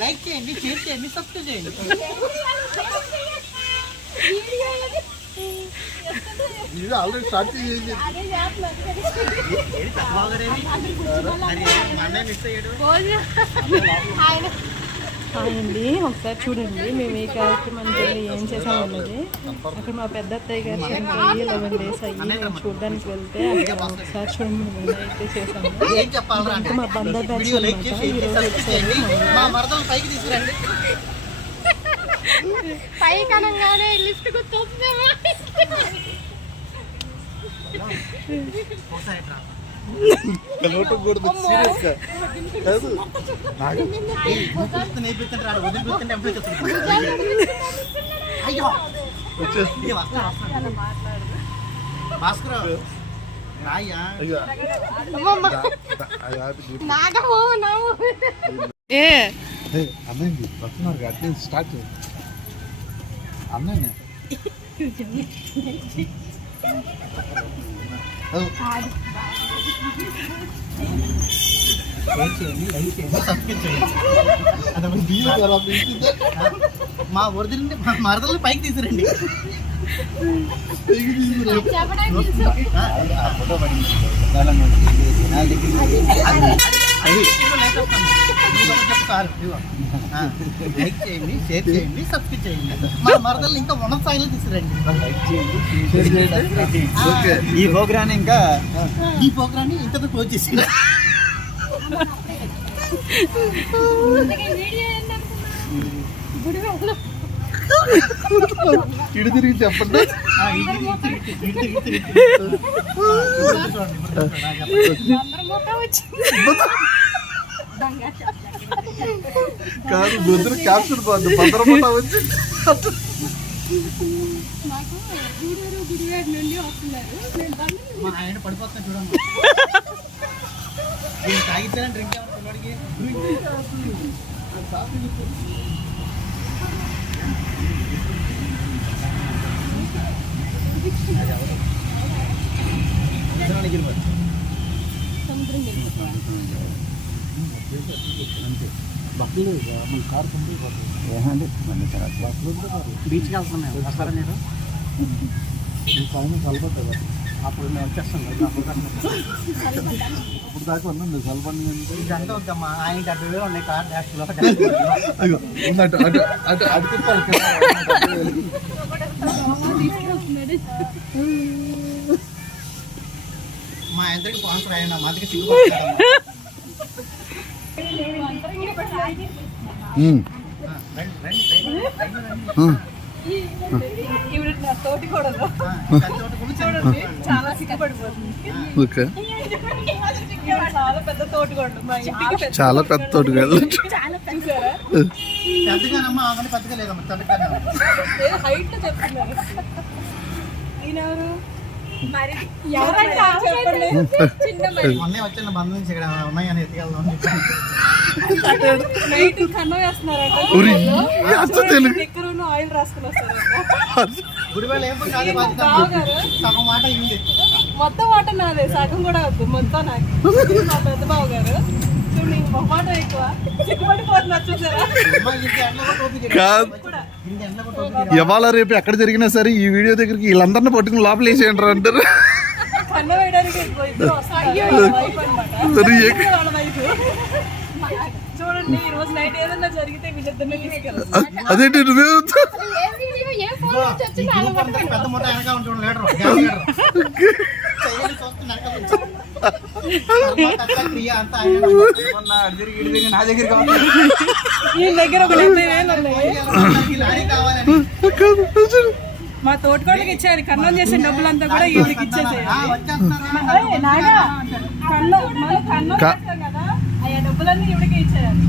Like చేయండి, share చేయండి, subscribe చేయండి. ఆల్రెడీ స్టార్ట్ చేయండి. అండి ఒకసారి చూడండి మేము ఈ కార్యక్రమానికి వెళ్ళి ఏం చేసామన్నది. అక్కడ మా పెద్ద అత్తయ్య గారు 11 days అయ్యి మేము చూడడానికి వెళ్తే అక్కడ ఒకసారి చూడండి అయితే చేసాము. మా బందర్ బ్యాచ్ పైకి అనగానే లిఫ్ట్ అమ్మాయి వస్తున్నారు అట్లీస్ట్ స్టార్ట్ అమ్మాయి మా ఒరిజినల్ మా మరదల్ని పైకి తీసుకురండి. లైక్ చేయండి, షేర్ చేయండి, సబ్స్క్రైబ్ చేయండి. మా మరదల్ని ఇంకా ఉన్నత స్థాయిలో తీసుకురండి. ఈ ప్రోగ్రామ్ ఇంకా ఈ ప్రోగ్రామ్ ఇంతతో క్లోజ్ చేసి ఇటు తిరిగి చెప్పండి. కాదు బుద్ధులు క్యాప్షన్ పోద్దు భద్రమట వచ్చి మా ఆయన పడిపోతున్నా చూడమ్మా. తాగిచ్చారని డ్రింక్ ఏమన్నా బస్సులు మన కారు బీచ్కి వెళ్తున్నాం. వస్తారా మీరు? పైన కలపట్లేదు. అప్పుడు మేము వచ్చేస్తాం. అప్పుడు దాకా ఉన్నాం కలపండి. ఇదంతా వద్దమ్మా. ఆయన 70,000 ఉన్నాయి కార్ డాష్లో. అటు అటు అటు తిప్పాలి. మా అందరికి స్పాన్సర్ అయినా మాదికి సిగ్గుపడుతున్నాం. చాలా సిగ్గుపడిపోతుంది. చాలా పెద్ద తోటగోడు. చాలా పెద్ద తోటగోడు. పెద్దగానమ్మా ఆమె పెద్దగా లేదమ్మా. పెద్దగానే హైట్ లో చెప్తున్నారు. మొన్నే వచ్చిన బంధు నుంచి ఇక్కడ ఉన్నాయని ఎత్తుకెళ్దాం. కన్నం వేస్తున్నారంట. ఆయిల్ రాసుకుని వస్తారు. గుడివేళ ఏం కాదు సగం మాట అయ్యింది. మొత్తం మాట నాదే, సగం కూడా వద్దు, మొత్తం నాకు. మా పెద్ద బావ గారు చూడండి మాట ఎక్కువ సిగ్గుపడిపోతున్నారు చూసారా. ఇవాళ రేపు ఎక్కడ జరిగినా సరే ఈ వీడియో దగ్గరికి వీళ్ళందరినీ పట్టుకుని లోపల వేసేయంటారు అంటారు. కన్ను వేయడానికి చూడండి ఈ రోజు నైట్ ఏదన్నా జరిగితే వీళ్ళిద్దరిని తీసుకెళ్ళాలి. అదేంటి నువ్వే పెద్ద మొట్ట వెనక ఉంటుంది లీడర్ నా దగ్గర ఈ దగ్గర ఒక 70,000 ఉన్నాయి. మా తోటకోళ్ళకి ఇచ్చారు. కన్నం చేసే డబ్బులంతా కూడా వీళ్ళకి ఇచ్చేసేయాలి. కన్నం చేస్తాం కదా, ఆ డబ్బులన్నీ ఇవిడికి ఇచ్చేయాలి.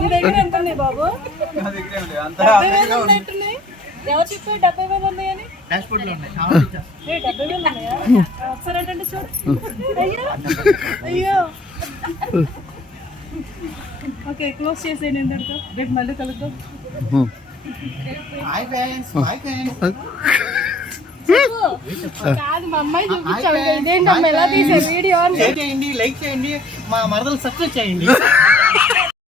మీ దగ్గర ఎంత ఉన్నాయి బాబు? 70,000 ఉన్నట్టున్నాయి. ఎవరు చెప్పారు 70,000 ఉన్నాయని? 70,000 ఉన్నాయా? ఒకసారి ఏంటంటే చూడు. అయ్యో అయ్యో. ఓకే క్లోజ్ చేసేయండి. ఏంటంటే రేపు మళ్ళీ కలుద్దాం. Hi friends. కాదు మా అమ్మాయి చూపించాలి ఇదేంటమ్మా ఎలా తీసే వీడియో అని షేర్ చేయండి, లైక్ చేయండి, మా మరదలు సబ్స్క్రైబ్ చేయండి.